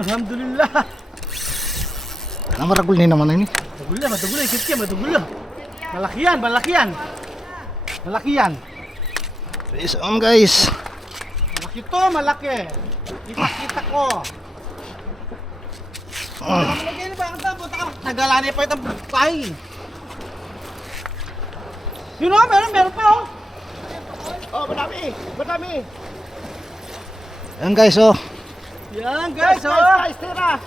Alhamdulillah. Namaragul na naman ini. Matugul, ikit ka, matugul. Malakiyan, malakiyan. Malakiyan. Face on guys. Malaki to, malaki. Kita ko. Malaki pa ang tabo, tagalani pa itong pahay. Yun o, meron pa o. Oh, madami. Ayan guys, oh. Yan guys, oh. Guys, tira.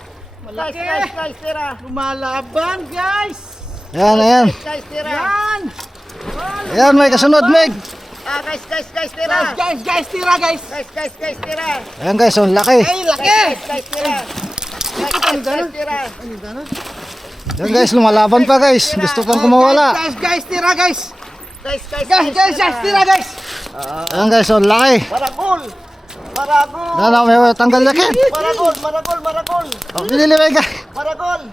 Malaki. Guys, tira. Lumalaban guys. Ayan. Guys, tira. Yan. Ayan, may kasunod, Meg. Guys, tira. Guys, tira guys. Guys, tira. Ayan guys, oh, laki. Ay, laki. Guys, tira. Guys, tira. Ayan guys, lumalaban pa guys. Gusto pang kumawala. Guys, tira guys. Guys, Tira guys. Ayan guys, oh, laki. Maragol. Ayan, may tanggal laki. Maragol. Oh, pinili, Meg. Maragol.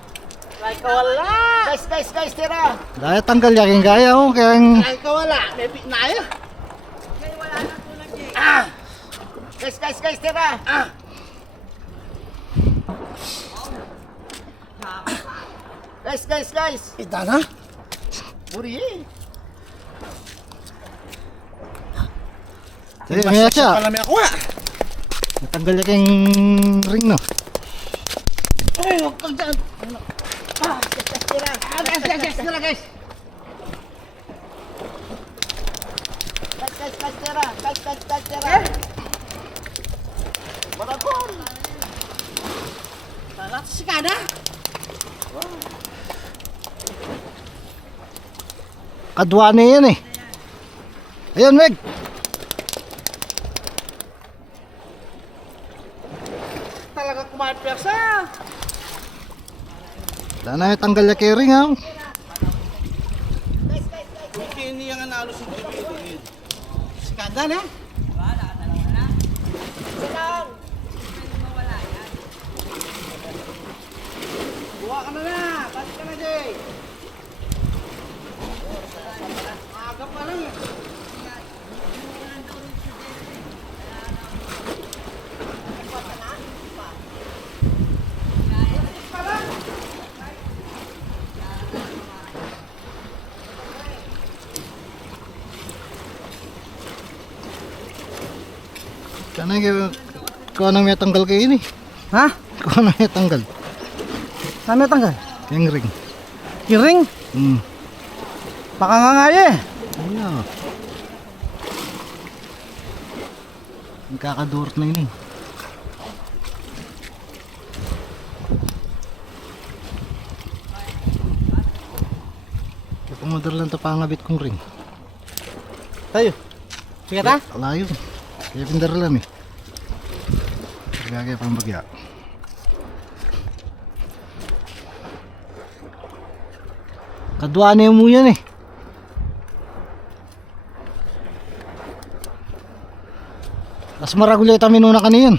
Ay, kawala. Guys, tira. Dahil tanggal yaking gaya, oh. Kaya Ay, kawala. May pinaya. Guys, tira. Guys. Ita na. Buri. may atya. Palami ako nga. May tanggal yaking ring, no. Ay, huwag kang dyan. Guys, tira. Guys, tira guys. Guys, tira. Guys, tira. Maragol. Talat si Kada. Kadwa na yan, eh. Ayan, Meg. Talaga kumain persa. Wala na yung tanggal yaking ring, ha. Kini yang nanalo si Jimmy. Si Kada na. Buwa ka na. Balik ka na, Jay. Aga pa lang eh. Kanay kung anong may tanggal kayo ini. Ha? Kung anong may tanggal. Saan may tanggal? Yung ring. Kiring? Baka nga eh. Ayan. Magkakadurot na yun, eh. Kaya pumadar lang ito pangabit kong ring. Tayo. Sige ta? Wala yun. Kaya pindar lang, eh. Kaya pang bagya. Kadwa na mo yan, eh. Mas maragulit kami nuna kaniyan.